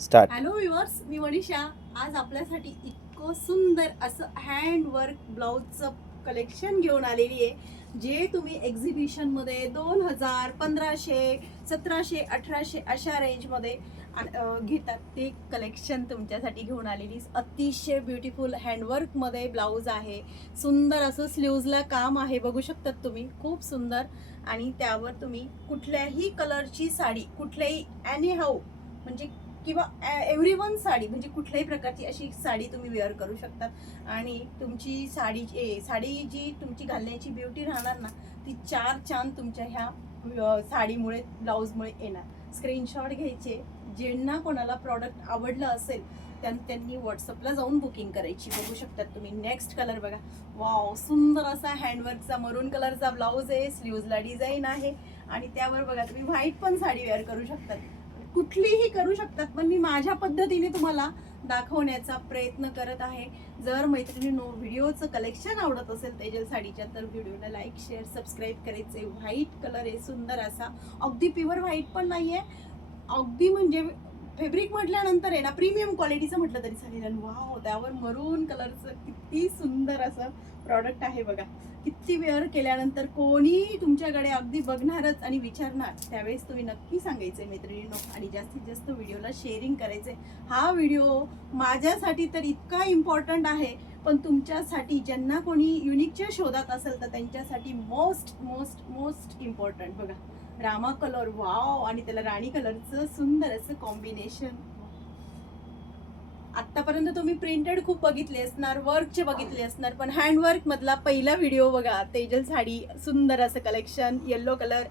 Start hello viewers मी मनीषा. आज आपल्यासाठी इतकं सुंदर असं हँडवर्क ब्लाऊजचं कलेक्शन घेऊन आलेली आहे जे तुम्ही एक्झिबिशनमध्ये दोन हजार पंधराशे सतराशे अठराशे अशा रेंजमध्ये घेतात. ते कलेक्शन तुमच्यासाठी घेऊन आलेली. अतिशय ब्युटिफुल हँडवर्कमध्ये ब्लाऊज आहे. सुंदर असं स्लीव्जला काम आहे बघू शकतात तुम्ही. खूप सुंदर. आणि त्यावर तुम्ही कुठल्याही कलरची साडी कुठल्याही ॲनी हाऊ म्हणजे किंवा एव्हरी वन साडी म्हणजे कुठल्याही प्रकारची अशी साडी तुम्ही वेअर करू शकतात आणि तुमची साडी ए, साडी जी तुमची घालण्याची ब्युटी राहणार ना ती चार चांद तुमच्या ह्या साडीमुळे ब्लाऊजमुळे येणार. स्क्रीनशॉट घ्यायचे. ज्यांना कोणाला प्रॉडक्ट आवडलं असेल त्यांनी व्हॉट्सअपला जाऊन बुकिंग करायची. बघू शकतात तुम्ही. नेक्स्ट कलर बघा. वाव सुंदर असा हँडवर्कचा मरून कलरचा ब्लाऊज आहे स्लीवजला डिझाईन आहे. आणि त्यावर बघा तुम्ही व्हाईट पण साडी वेअर करू शकतात. कुठलीही करू शकतात पण मी माझ्या पद्धतीने तुम्हाला दाखवण्याचा प्रयत्न करत आहे. जर मैत्रिणींनो व्हिडिओचं कलेक्शन आवडत असेल तेजल साडीच्या तर व्हिडिओला लाईक शेअर सबस्क्राईब करायचे. व्हाईट कलर आहे सुंदर असा. अगदी प्युअर व्हाईट पण नाही आहे अगदी म्हणजे फेब्रिक म्हटल्यानंतर आहे ना प्रीमियम क्वालिटीचं म्हटलं तरी चालेल. आणि वाव त्यावर मरून कलरचं किती सुंदर असं प्रॉडक्ट आहे बघा. किती वेअर केल्यानंतर कोणी तुमच्याकडे अगदी बघणारच आणि विचारणार त्यावेळेस तुम्ही नक्की सांगायचे मैत्रिणींनो. आणि जास्तीत जास्त व्हिडिओला शेअरिंग करायचे हा व्हिडिओ माझ्यासाठी तर इतका इम्पॉर्टंट आहे. पण तुमच्यासाठी ज्यांना कोणी युनिकच्या शोधात असेल तर त्यांच्यासाठी मोस्ट मोस्ट मोस्ट इम्पॉर्टंट बघा. Rama colour wow. आणि त्याला राणी कलरचं सुंदर असं कॉम्बिनेशन आतापर्यंत तुम्ही प्रिंटेड खूप बघितले असणार वर्कचे बघितले असणार पण हँडवर्क मधला पहिला व्हिडिओ बघा. तेजल साडी सुंदर असं collection yellow colour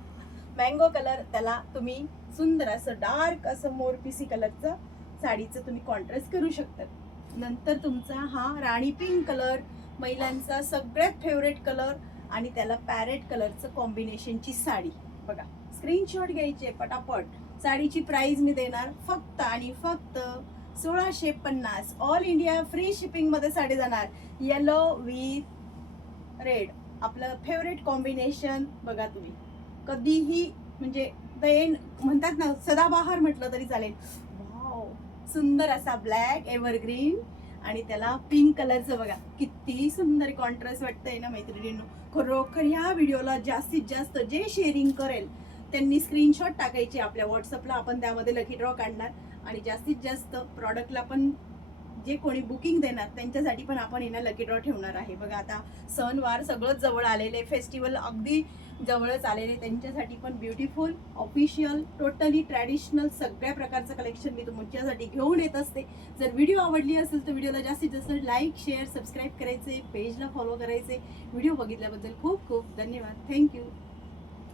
mango colour त्याला तुम्ही सुंदर असं डार्क असं मोरपिसी कलरचं साडीचं तुम्ही कॉन्ट्रास्ट करू शकतात नंतर तुमचा हा राणी पिंक कलर महिलांचा सगळ्यात फेवरेट कलर आणि त्याला पॅरेट कलरचं कॉम्बिनेशनची साडी. बघा स्क्रीनशॉट घ्यायचे पटापट. साडीची प्राइस मी देणार फक्त आणि फक्त सोळाशे पन्नास. ऑल इंडिया फ्री शिपिंगमध्ये साडी जाणार. येलो विथ रेड आपलं फेवरेट कॉम्बिनेशन बघा तुम्ही. कधीही म्हणजे द म्हणतात ना सदाबहार म्हटलं तरी चालेल. वाव सुंदर असा ब्लॅक एव्हरग्रीन आणि त्याला पिंक कलरचं बघा. किती सुंदर कॉन्ट्रास्ट वाटतंय ना मैत्रिणींनो. खरोखर ह्या व्हिडिओला जास्तीत जास्त जे शेअरिंग करेल त्यांनी स्क्रीनशॉट टाकायचे आपल्या व्हॉट्सअपला आपण त्यामध्ये लकी ड्रॉ काढणार. आणि जास्तीत जास्त प्रॉडक्टला पण जे कोणी बुकिंग देणार त्यांच्यासाठी पण आपण यांना लकी ड्रॉ ठेवणार आहे. बघा आता सणवार सगळंच जवळ आलेले फेस्टिवल अगदी जवळच आलेले त्यांच्यासाठी पण ब्युटिफुल ऑफिशियल टोटली ट्रॅडिशनल सगळ्या प्रकारचं कलेक्शन मी तुमच्यासाठी घेऊन येत असते. जर व्हिडिओ आवडली असेल तर व्हिडिओला जास्तीत जास्त लाईक शेअर सबस्क्राईब करायचे पेजला फॉलो करायचे. व्हिडिओ बघितल्याबद्दल खूप खूप धन्यवाद. थँक्यू